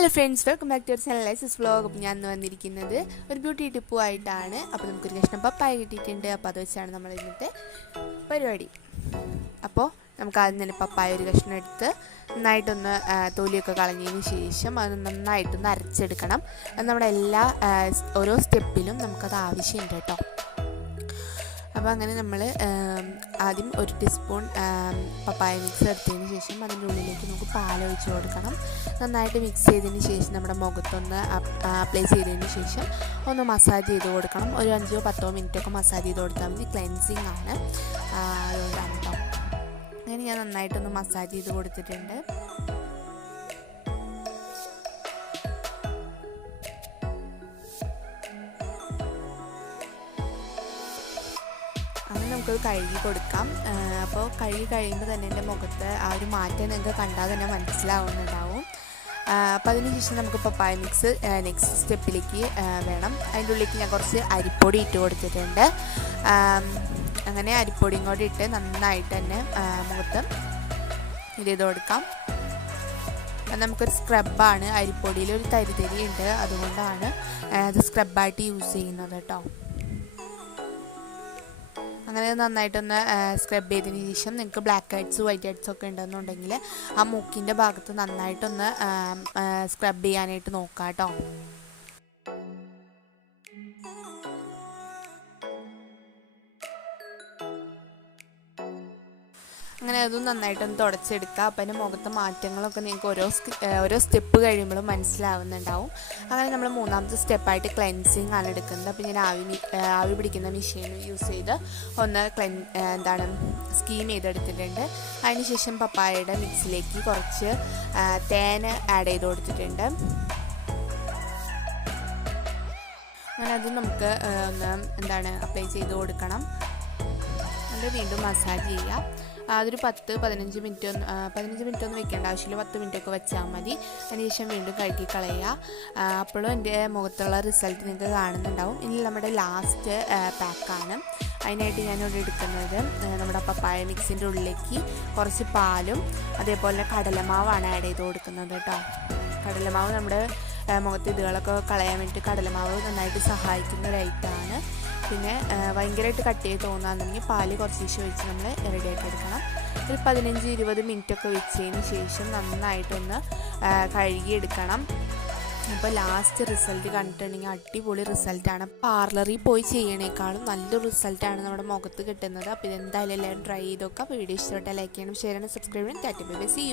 Hello friends welcome back to channel laissez vlog അപ്പോൾ ഞാൻ വന്നിരിക്കുന്നത് ഒരു ബ്യൂട്ടി ടിപ്പുമായിട്ടാണ് അപ്പോൾ നമുക്കൊരു കഷ്ണം പപ്പായ കിട്ടിയിട്ടുണ്ട്. അപ്പോൾ അത് വെച്ചാണ് നമ്മൾ ഇന്നത്തെ പരിപാടി. അപ്പോൾ നമുക്ക് ആദ്യം തന്നെ പപ്പായ ഒരു കഷ്ണം എടുത്ത് നന്നായിട്ടൊന്ന് തൊലിയൊക്കെ കളഞ്ഞതിന് ശേഷം അത് നന്നായിട്ടൊന്ന് അരച്ചെടുക്കണം. നമ്മുടെ എല്ലാ ഓരോ സ്റ്റെപ്പിലും നമുക്കത് ആവശ്യമുണ്ട് കേട്ടോ. അപ്പോൾ അങ്ങനെ നമ്മൾ ആദ്യം ഒരു ടീസ്പൂൺ പപ്പായ മിക്സ് എടുത്തതിന് ശേഷം അതിന്റെ ഉള്ളിലേക്ക് നമുക്ക് പാലൊഴിച്ച് കൊടുക്കണം. നന്നായിട്ട് മിക്സ് ചെയ്തതിന് ശേഷം നമ്മുടെ മുഖത്തൊന്ന് അപ്ലൈ ചെയ്തതിന് ശേഷം ഒന്ന് മസാജ് ചെയ്ത് കൊടുക്കണം. ഒരു അഞ്ചോ പത്തോ മിനിറ്റൊക്കെ മസാജ് ചെയ്ത് കൊടുത്താൽ മതി. ക്ലെൻസിങ് ആണ്. അതുകൊണ്ടാണ് കേട്ടോ അങ്ങനെ ഞാൻ നന്നായിട്ടൊന്ന് മസാജ് ചെയ്ത് കൊടുത്തിട്ടുണ്ട്. നമുക്കത് കഴുകി കൊടുക്കാം. അപ്പോൾ കഴുകി കഴിയുമ്പോൾ തന്നെ എന്റെ മുഖത്ത് ആ ഒരു മാറ്റം നിങ്ങൾക്ക് കണ്ടാൽ തന്നെ മനസ്സിലാവുന്നുണ്ടാവും. അപ്പോൾ അതിനുശേഷം നമുക്ക് പപ്പായ മിക്സ് നെക്സ്റ്റ് സ്റ്റെപ്പിലേക്ക് വേണം. അതിന്റെ ഉള്ളിലേക്ക് ഞാൻ കുറച്ച് അരിപ്പൊടി ഇട്ട് കൊടുത്തിട്ടുണ്ട്. അങ്ങനെ അരിപ്പൊടിയും കൂടി ഇട്ട് നന്നായിട്ട് തന്നെ മുഖത്ത് ഇത് ചെയ്ത് കൊടുക്കാം. നമുക്കൊരു സ്ക്രബാണ് അരിപ്പൊടിയിൽ ഒരു തരിതരി ഉണ്ട്. അതുകൊണ്ടാണ് അത് സ്ക്രബായിട്ട് യൂസ് ചെയ്യുന്നത് കേട്ടോ. അങ്ങനെ നന്നായിട്ടൊന്ന് സ്ക്രബ് ചെയ്തതിന് ശേഷം നിങ്ങൾക്ക് ബ്ലാക്ക് ഹെഡ്സ് വൈറ്റ് ഹെഡ്സ് ഒക്കെ ഉണ്ടെന്നുണ്ടെങ്കിൽ ആ മൂക്കിന്റെ ഭാഗത്ത് നന്നായിട്ടൊന്ന് സ്ക്രബ് ചെയ്യാനായിട്ട് നോക്കാം കേട്ടോ അങ്ങനെ അതും നന്നായിട്ടൊന്ന് തുടച്ചെടുക്കുക. അപ്പം അതിന്റെ മുഖത്തെ മാറ്റങ്ങളൊക്കെ നിങ്ങൾക്ക് ഓരോ ഓരോ സ്റ്റെപ്പ് കഴിയുമ്പോഴും മനസ്സിലാവുന്നുണ്ടാവും. അങ്ങനെ നമ്മൾ മൂന്നാമത്തെ സ്റ്റെപ്പായിട്ട് ക്ലെൻസിങ് ആണ് എടുക്കുന്നത്. അപ്പം ഞാൻ ആവി ആവി പിടിക്കുന്ന മെഷീൻ യൂസ് ചെയ്ത് ഒന്ന് ക്ലെൻ എന്താണ് സ്കീം ചെയ്തെടുത്തിട്ടുണ്ട്. അതിനുശേഷം പപ്പായയുടെ മിക്സിലേക്ക് കുറച്ച് തേൻ ആഡ് ചെയ്ത് കൊടുത്തിട്ടുണ്ട്. അങ്ങനെ അത് നമുക്ക് ഒന്ന് എന്താണ് അപ്ലൈ ചെയ്ത് കൊടുക്കണം. എന്നിട്ട് വീണ്ടും മസാജ് ചെയ്യുക. അതൊരു പത്ത് പതിനഞ്ച് മിനിറ്റ് ഒന്ന് പതിനഞ്ച് മിനിറ്റ് ഒന്നും വെക്കേണ്ട ആവശ്യമില്ല. പത്ത് മിനിറ്റ് ഒക്കെ വെച്ചാൽ മതി. അതിനുശേഷം വീണ്ടും കഴുകി കളയുക. അപ്പോഴും എന്റെ മുഖത്തുള്ള റിസൾട്ട് നിങ്ങൾക്ക് കാണുന്നുണ്ടാവും. ഇനി നമ്മുടെ ലാസ്റ്റ് പാക്കാണ് അതിനായിട്ട് ഞാനിവിടെ എടുക്കുന്നത് നമ്മുടെ പപ്പായ മിക്സിന്റെ ഉള്ളിലേക്ക് കുറച്ച് പാലും അതേപോലെ കടലമാവാണ് ആഡ് ചെയ്ത് കൊടുക്കുന്നത് കേട്ടോ. കടലമാവ് നമ്മുടെ മുഖത്ത് ഇതുകളൊക്കെ കളയാൻ വേണ്ടിയിട്ട് കടലമാവ് നന്നായിട്ട് സഹായിക്കുന്ന ഒരു ഐറ്റമാണ് പിന്നെ ഭയങ്കരമായിട്ട് കട്ട് ചെയ്ത് തോന്നുകയാണെന്നുണ്ടെങ്കിൽ പാൽ കുറച്ച് ഒഴിച്ച് നമ്മൾ റെഡിയാക്കി എടുക്കണം. ഒരു പതിനഞ്ച് ഇരുപത് മിനിറ്റ് ഒക്കെ വെച്ചതിന് ശേഷം നന്നായിട്ടൊന്ന് കഴുകിയെടുക്കണം. അപ്പോൾ ലാസ്റ്റ് റിസൾട്ട് കണ്ടിട്ടുണ്ടെങ്കിൽ അടിപൊളി റിസൾട്ടാണ് പാർലറിൽ പോയി ചെയ്യണേക്കാളും നല്ലൊരു റിസൾട്ടാണ് നമ്മുടെ മുഖത്ത് കിട്ടുന്നത്. അപ്പോൾ ഇതെന്തായാലും എല്ലാവരും ട്രൈ ചെയ്തൊക്കെ വീഡിയോ ഇഷ്ടപ്പെട്ട ലൈക്ക് ചെയ്യണം ഷെയർ ചെയ്യണം സബ്സ്ക്രൈബ് ചെയ്യണം. Tata by C U